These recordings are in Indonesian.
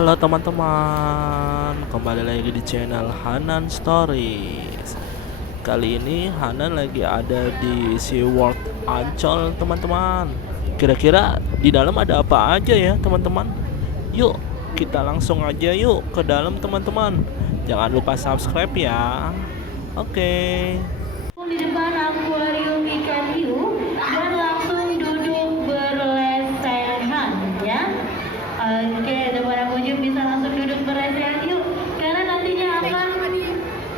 Halo teman-teman, kembali lagi di channel Hanan Stories. Kali ini Hanan lagi ada di SeaWorld Ancol teman-teman. Kira-kira di dalam ada apa aja ya teman-teman? Yuk kita langsung aja yuk ke dalam teman-teman. Jangan lupa subscribe ya. Oke. Di depan akuarium ikan hiu dan langsung duduk berlesehan ya. Oke, depan pengunjung bisa langsung duduk berlesehan yuk, karena nantinya akan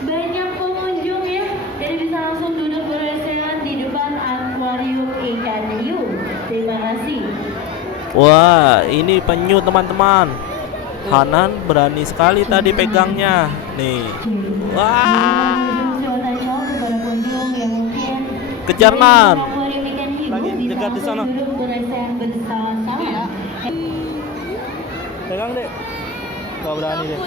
banyak pengunjung ya. Jadi bisa langsung duduk berlesehan di depan akuarium ikan hiu. Terima kasih. Wah, ini penyu teman-teman. Hanan berani sekali tadi pegangnya. Nih. Wah. Kejar Nan. Lagi dekat di sana. Pegang deh. Gak berani deh.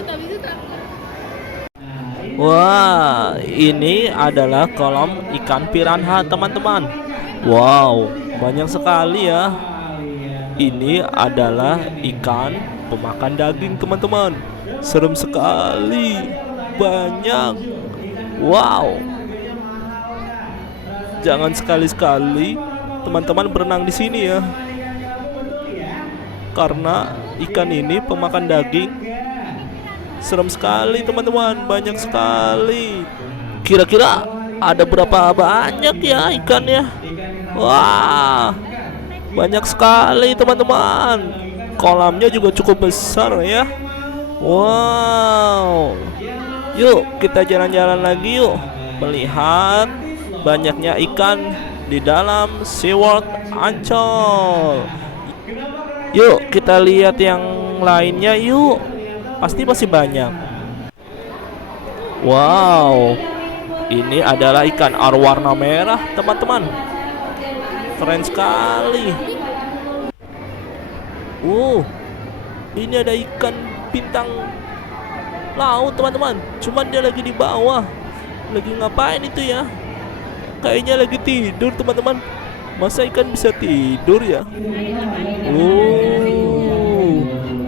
Wah, ini adalah kolam ikan piranha teman-teman. Wow, banyak sekali ya. Ini adalah ikan pemakan daging teman-teman. Serem sekali. Banyak. Wow. Jangan sekali-sekali teman-teman berenang di sini ya. Karena ikan ini pemakan daging. Serem sekali teman-teman, banyak sekali. Kira-kira ada berapa banyak ya ikannya? Wah, banyak sekali teman-teman. Kolamnya juga cukup besar ya. Wow. Yuk kita jalan-jalan lagi yuk, melihat banyaknya ikan di dalam SeaWorld Ancol. Yuk kita lihat yang lainnya yuk. Pasti masih banyak. Wow, ini adalah ikan arwarna merah teman-teman. Keren sekali. Ini ada ikan bintang laut teman-teman. Cuman dia lagi di bawah. Lagi ngapain itu ya? Kayaknya lagi tidur teman-teman. Masa ikan bisa tidur ya?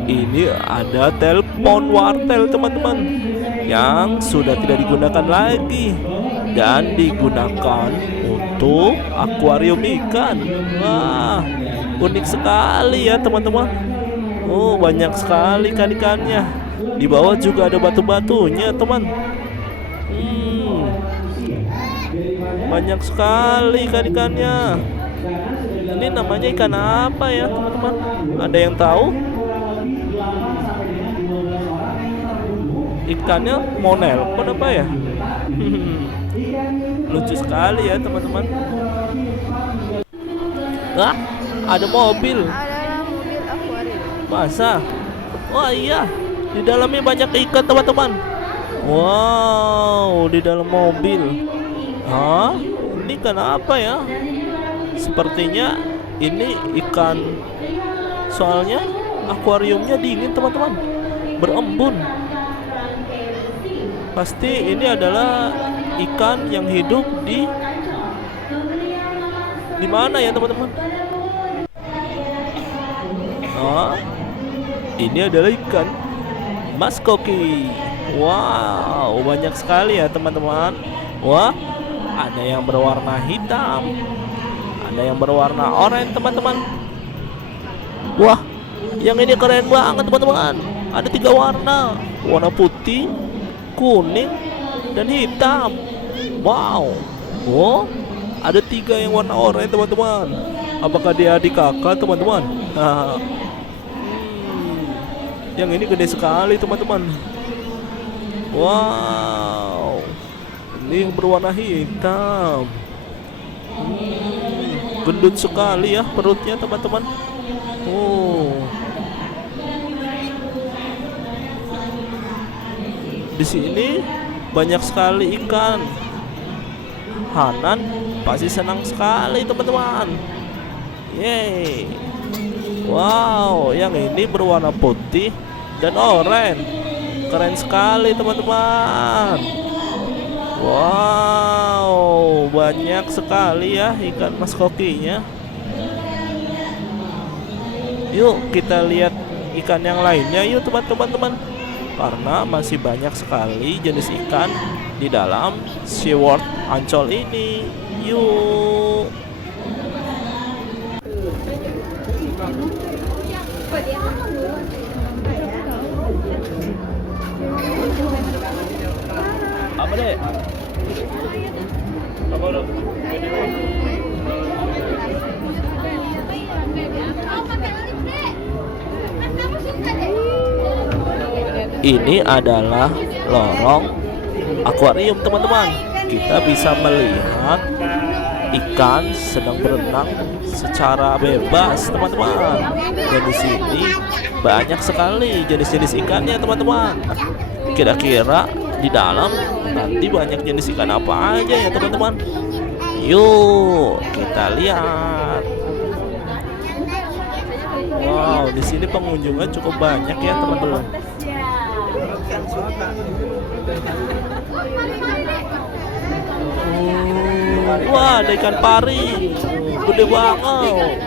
Ini ada telepon wartel teman-teman, yang sudah tidak digunakan lagi dan digunakan untuk akuarium ikan. Wah, unik sekali ya teman-teman. Banyak sekali ikan-ikannya. Di bawah juga ada batu-batunya teman. Banyak sekali ikan-ikannya. Ini namanya ikan apa ya teman-teman? Ada yang tahu? Ikannya mau nelpon apa ya? Lucu sekali ya teman-teman. Ada mobil. Adalah mobil akuarium. Masa? Wah iya, di dalamnya banyak ikan teman-teman. Wow, di dalam mobil. Hah? Ini ikan apa ya? Sepertinya ini ikan. Soalnya akuariumnya dingin teman-teman, berembun. Pasti ini adalah ikan yang hidup di mana ya teman-teman? Ini adalah ikan maskoki. Wow, banyak sekali ya teman-teman. Wah, ada yang berwarna hitam, ada yang berwarna oranye teman-teman. Wah, yang ini keren banget teman-teman. Ada 3 warna, warna putih, kuning, dan hitam. Wow. Ada 3 yang warna oranye teman-teman. Apakah dia adik kakak teman-teman? Yang ini gede sekali teman-teman. Wow. Ini yang berwarna hitam. Gendut sekali ya perutnya teman-teman. Di sini banyak sekali ikan. Hanan pasti senang sekali teman-teman. Yeay. Wow, yang ini berwarna putih dan oranye. Keren sekali teman-teman. Wow, banyak sekali ya ikan maskokinya. Yuk kita lihat ikan yang lainnya yuk teman-teman, karena masih banyak sekali jenis ikan di dalam SeaWorld Ancol ini. Yuk. Apa deh? Apa udah? Ini adalah lorong akuarium teman-teman. Kita bisa melihat ikan sedang berenang secara bebas teman-teman. Dan di sini banyak sekali jenis-jenis ikannya teman-teman. Kira-kira di dalam nanti banyak jenis ikan apa aja ya teman-teman. Yuk kita lihat. Wow, di sini pengunjungnya cukup banyak ya teman-teman. Wah, ada ikan pari, gede banget.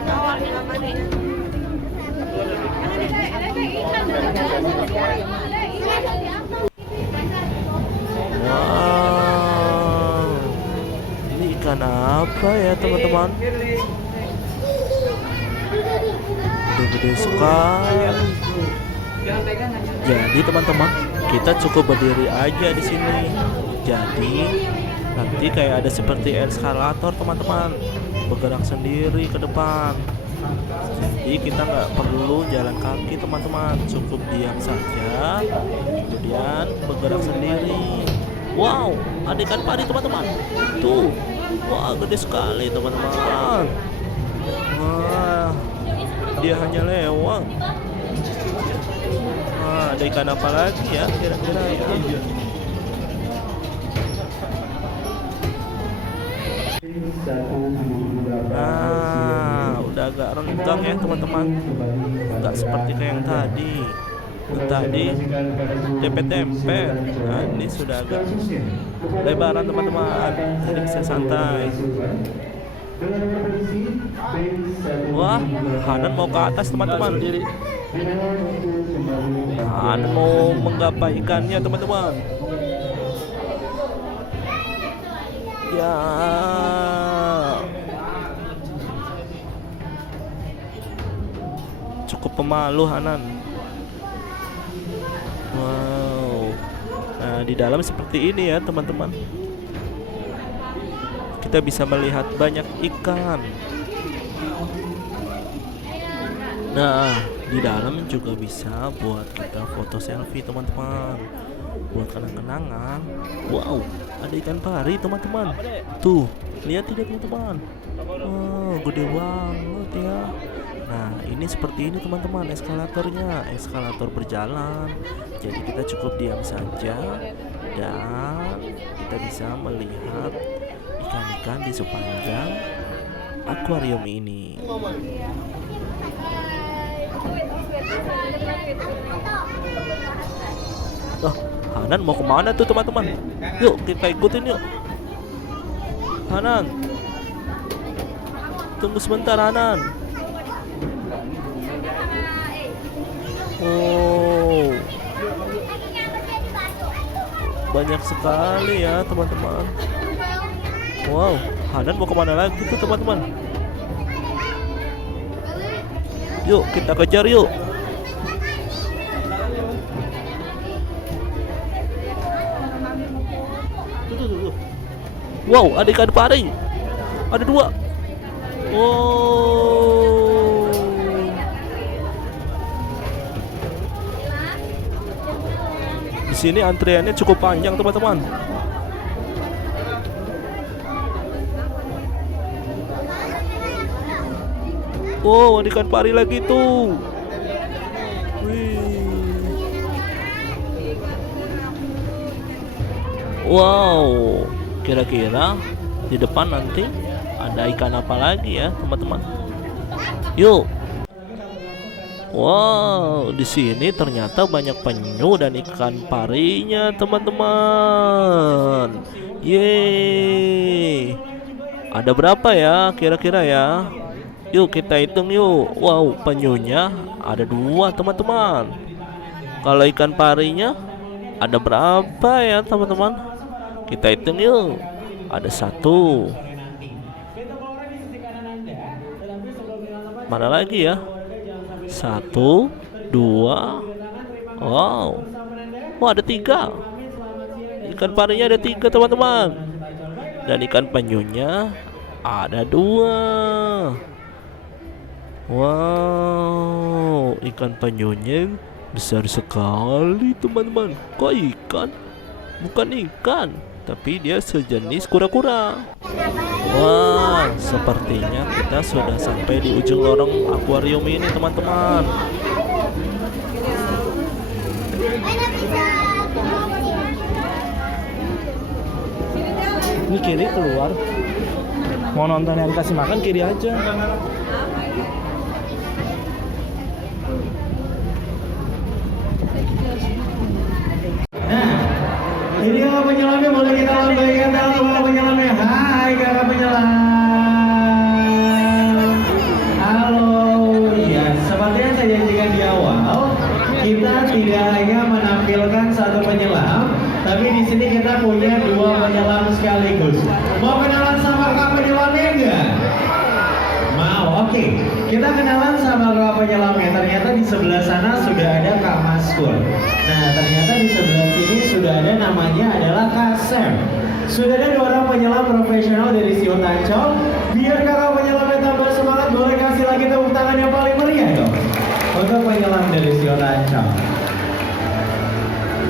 Wow, ini ikan apa ya teman-teman? Gede-gede sekali. Jadi teman-teman, kita cukup berdiri aja di sini. Jadi nanti kayak ada seperti eskalator teman-teman, bergerak sendiri ke depan. Jadi kita nggak perlu jalan kaki teman-teman, cukup diam saja, kemudian bergerak sendiri. Wow, ada ikan pari teman-teman. Tuh, wah gede sekali teman-teman. Wah, dia hanya lewat. Wah, ada ikan apa lagi ya kira-kira ya? Nah, udah agak renggang ya teman-teman. Nggak seperti kayak yang tadi. Yang tadi dempet-dempet. Nah, ini sudah agak lebaran teman-teman. Jadi bisa santai. Wah, Hanan mau ke atas teman-teman. Hanan mau menggapai ikannya teman-teman. Ya, cukup pemalu Hanan. Wow. Nah, di dalam seperti ini ya teman-teman. Kita bisa melihat banyak ikan. Nah, di dalam juga bisa buat kita foto selfie teman-teman, buat kenang-kenangan. Wow, ada ikan pari teman-teman. Tuh, lihat tidak teman-teman? Wow, gede banget ya. Nah, ini seperti ini teman-teman eskalatornya, eskalator berjalan. Jadi kita cukup diam saja dan kita bisa melihat ikan-ikan di sepanjang akuarium ini. Oh, Hanan mau kemana tuh teman-teman? Yuk kita ikutin yuk. Hanan, tunggu sebentar Hanan. Oh, banyak sekali ya teman-teman. Wow, Hanan mau kemana lagi tuh teman-teman? Yuk kita kejar yuk. Wow, ada ikan pari. Ada 2. Wow. Di sini antriannya cukup panjang teman-teman. Wow, ada ikan pari lagi tuh. Wih. Wow, kira-kira di depan nanti ada ikan apa lagi ya teman-teman? Yuk. Wow, di sini ternyata banyak penyu dan ikan parinya teman-teman. Yeay. Ada berapa ya kira-kira ya? Yuk kita hitung yuk. Wow, penyunya ada 2 teman-teman. Kalau ikan parinya ada berapa ya teman-teman? Kita hitung yuk. Ada 1. Mana lagi ya? 1, 2. Wow. Wah, ada 3. Ikan parinya ada 3 teman-teman. Dan ikan penyunya ada 2. Wow, ikan penyunya besar sekali teman-teman. Kok ikan? Bukan ikan, tapi dia sejenis kura-kura. Wah, sepertinya kita sudah sampai di ujung lorong akuarium ini teman-teman. Ini kiri keluar. Mau nonton yang kasih makan kiri aja. Ini kakak penyelamnya boleh kita lambaikan tangan kakak penyelamnya. Hai kakak penyelam. Halo. Ya, seperti yang saya janjikan di awal, kita tidak hanya menampilkan satu penyelam, tapi di sini kita punya 2 penyelam sekaligus. Mau kenalan sama kakak penyelamnya enggak? Mau, oke. Kita kenalan sama kakak penyelamnya. Ternyata di sebelah sana sudah ada Kak Maskul. Nah, ternyata di sebelah sini sudah ada, namanya adalah Kak Sam. Sudah ada 2 orang penyelam profesional dari Siu Tancol. Biar kakak penyelamnya tambah semangat, boleh kasih lagi tepuk tangan yang paling meriah dong untuk penyelam dari Siu Tancol.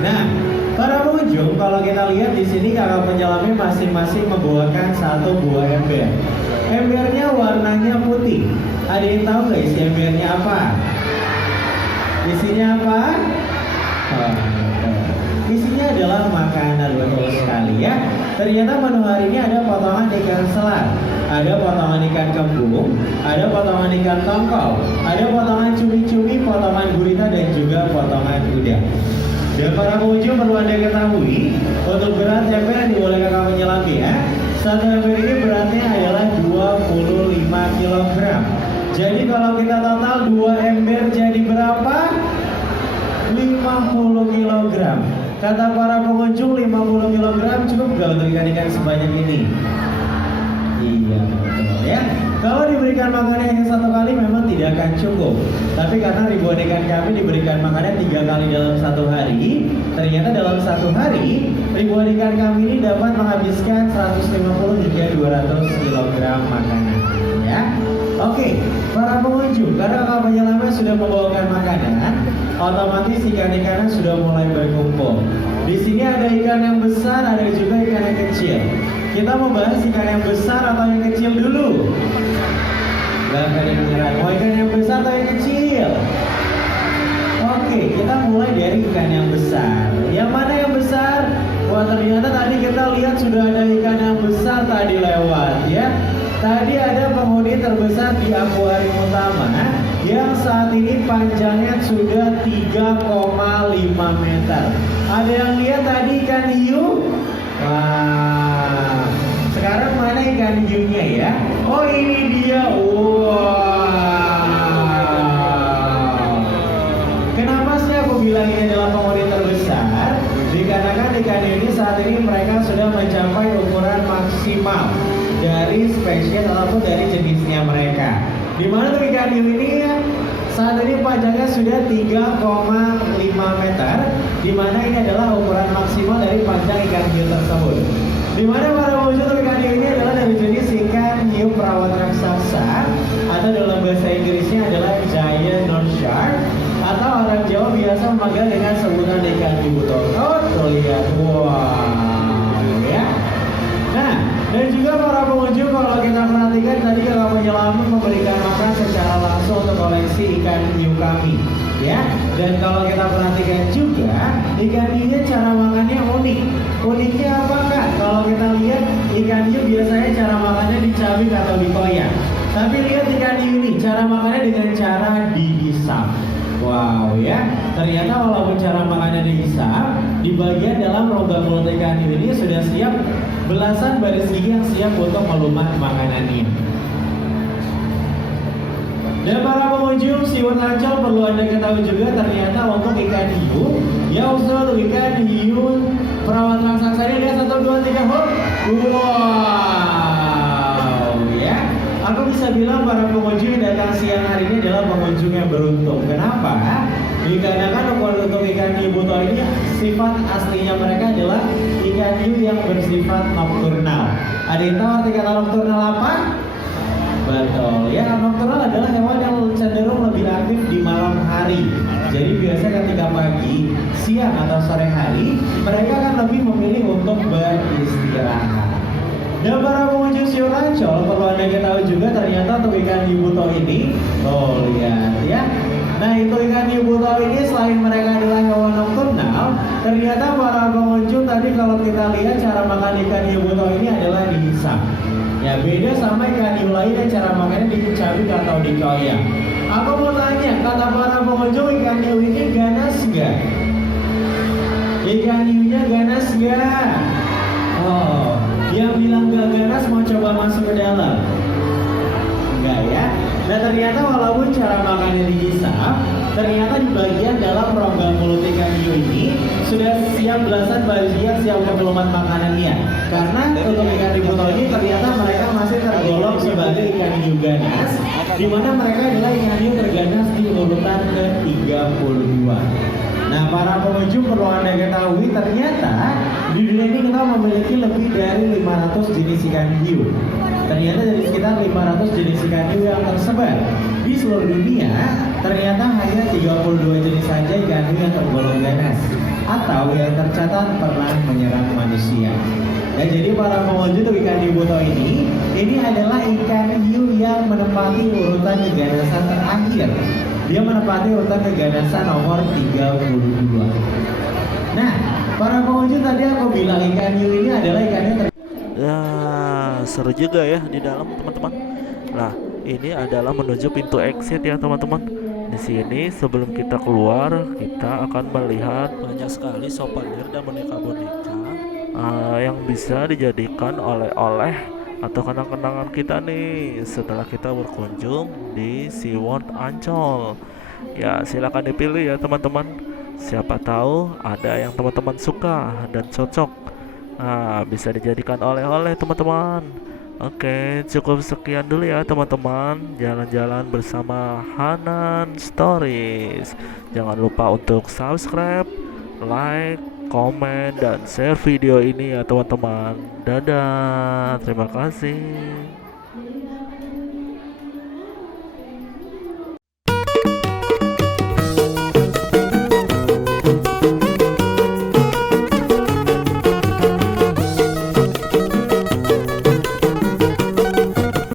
Nah, para pengunjung, kalau kita lihat di sini kakak penyelamnya masing-masing membawakan 1 buah ember. Embernya warnanya putih. Ada yang tahu nggak isi embernya apa? Isinya apa? Isinya adalah makanan, betul sekali ya. Ternyata menu hari ini ada potongan ikan selat, ada potongan ikan kembung, ada potongan ikan tongkol, ada potongan cumi-cumi, potongan gurita, dan juga potongan udang. Dan para pengunjung perlu Anda ketahui, untuk berat ember yang dibolehkan kakak penyelam ya, 1 ember ini beratnya adalah 25 kg. Jadi kalau kita total 2 ember jadi berapa? 50 kg. Kata para pengunjung 50 kg cukup gak untuk ikan-ikan sebanyak ini? Iya, betul ya. Kalau diberikan makanan hanya 1 kali memang tidak akan cukup. Tapi karena ribuan ikan kami diberikan makanan 3 kali dalam 1 hari, ternyata dalam 1 hari ribuan ikan kami ini dapat menghabiskan 150 hingga 200 kg makanan. Ya. Oke, para pengunjung, karena kakak penyelamnya sudah membawakan makanan, otomatis ikan-ikannya sudah mulai berkumpul. Di sini ada ikan yang besar, ada juga ikan yang kecil. Kita mau bahas ikan yang besar atau yang kecil dulu? Gak ada yang menyerah. Mau ikan yang besar atau yang kecil? Oke, kita mulai dari ikan yang besar. Yang mana yang besar? Wah, ternyata tadi kita lihat sudah ada ikan yang besar tadi lewat ya. Tadi ada penghuni terbesar di akuarium utama yang saat ini panjangnya sudah 3,5 meter. Ada yang lihat tadi ikan hiu? Wah, sekarang mana ikan hiunya ya? Oh, ini dia. Wow. Kenapa sih aku bilang ini adalah penghuni terbesar? Dikarenakan ikan hiu ini saat ini mereka sudah mencapai ukuran maksimal dari spesies ataupun dari jenisnya mereka. Di mana tuh ikan hiu ini ya? Saat ini panjangnya sudah 3,5 meter, di mana ini adalah ukuran maksimal dari panjang ikan hiu tersebut. Di mana para wujud ikan hiu ini adalah dari jenis ikan hiu perawat raksasa, atau dalam bahasa Inggrisnya adalah giant nose shark, atau orang Jawa biasa memanggil dengan sebutan ikan hiu totot. Tuh lihat, wow, ya. Nah, dan juga para pengunjung, kalau kita perhatikan tadi kakak penyelam memberikan makan secara langsung untuk koleksi ikan hiu kami, ya. Dan kalau kita perhatikan juga ikan hiunya cara makannya unik. Uniknya apa kak? Kalau kita lihat ikan hiu biasanya cara makannya dicabik atau dikoyak. Tapi lihat ikan hiu ini cara makannya dengan cara dihisap. Wow ya, ternyata walaupun cara makannya dihisap, di bagian dalam rongga mulut ikan hiu ini sudah siap belasan baris gigi yang siap untuk melumat makanan ini. Dan para pengunjung SeaWorld Ancol perlu Anda ketahui juga ternyata untuk ikan hiu ya untuk ikan hiu perawat raksasa ini lihat 1, 2, 3 hop. Wow ya. Aku bisa bilang para pengunjung yang datang siang hari ini adalah pengunjung yang beruntung. Kenapa? Dikarenakan untuk ikan hiu buto ini sifat aslinya mereka adalah ikan hiu yang bersifat nokturnal. Ada yang tahu arti kata nokturnal apa? Betul, ya nokturnal adalah hewan yang cenderung lebih aktif di malam hari. Jadi biasa ketika pagi, siang atau sore hari, mereka akan lebih memilih untuk beristirahat. Dan para pengunjung SeaWorld Ancol perlu Anda ketahui juga ternyata untuk ikan hiu buto ini, oh lihat ya. Nah itu ikan hiu buto ini selain mereka adalah hewan nokturnal, ternyata para pengunjung tadi kalau kita lihat cara makan ikan hiu buto ini adalah dihisap. Ya beda sama ikan hiu lain yang cara makannya dicabik atau dikoyak. Aku mau tanya, kata para pengunjung ikan hiu ini ganas gak? Ikan hiunya ganas gak? Oh, yang bilang gak ganas mau coba masuk ke dalam? Enggak ya? Nah ternyata walaupun cara makannya dihisap, ternyata di bagian dalam rongga mulut ikan hiu ini sudah siap belasan bagian siap kemelumat makanannya. Karena untuk ikan hiu buto ini ternyata mereka masih tergolong sebagai ikan hiu ganas, di mana mereka adalah ikan hiu terganas di urutan ke-32. Nah para pengunjung perlu Anda ketahui ternyata di dunia ini kita memiliki lebih dari 500 jenis ikan hiu. Ternyata dari sekitar 500 jenis ikan hiu yang tersebar di seluruh dunia, ternyata hanya 32 jenis saja ikan hiu yang tergolong ganas atau yang tercatat pernah menyerang manusia. Ya, jadi para pengunjung ikan hiu buto ini adalah ikan hiu yang menempati urutan keganasan terakhir. Dia menempati urutan keganasan nomor 32. Nah, para pengunjung tadi aku bilang ikan hiu ini adalah ikan hiu Ya, seru juga ya di dalam teman-teman. Nah, ini adalah menuju pintu exit ya teman-teman. Di sini sebelum kita keluar, kita akan melihat banyak sekali souvenir dan boneka-boneka yang bisa dijadikan oleh-oleh atau kenang-kenangan kita nih setelah kita berkunjung di SeaWorld Ancol. Ya, silakan dipilih ya teman-teman. Siapa tahu ada yang teman-teman suka dan cocok. Nah, bisa dijadikan oleh-oleh teman-teman. Oke, cukup sekian dulu ya teman-teman. Jalan-jalan bersama Hanan Stories. Jangan lupa untuk subscribe, like, komen, dan share video ini ya teman-teman. Dadah, terima kasih.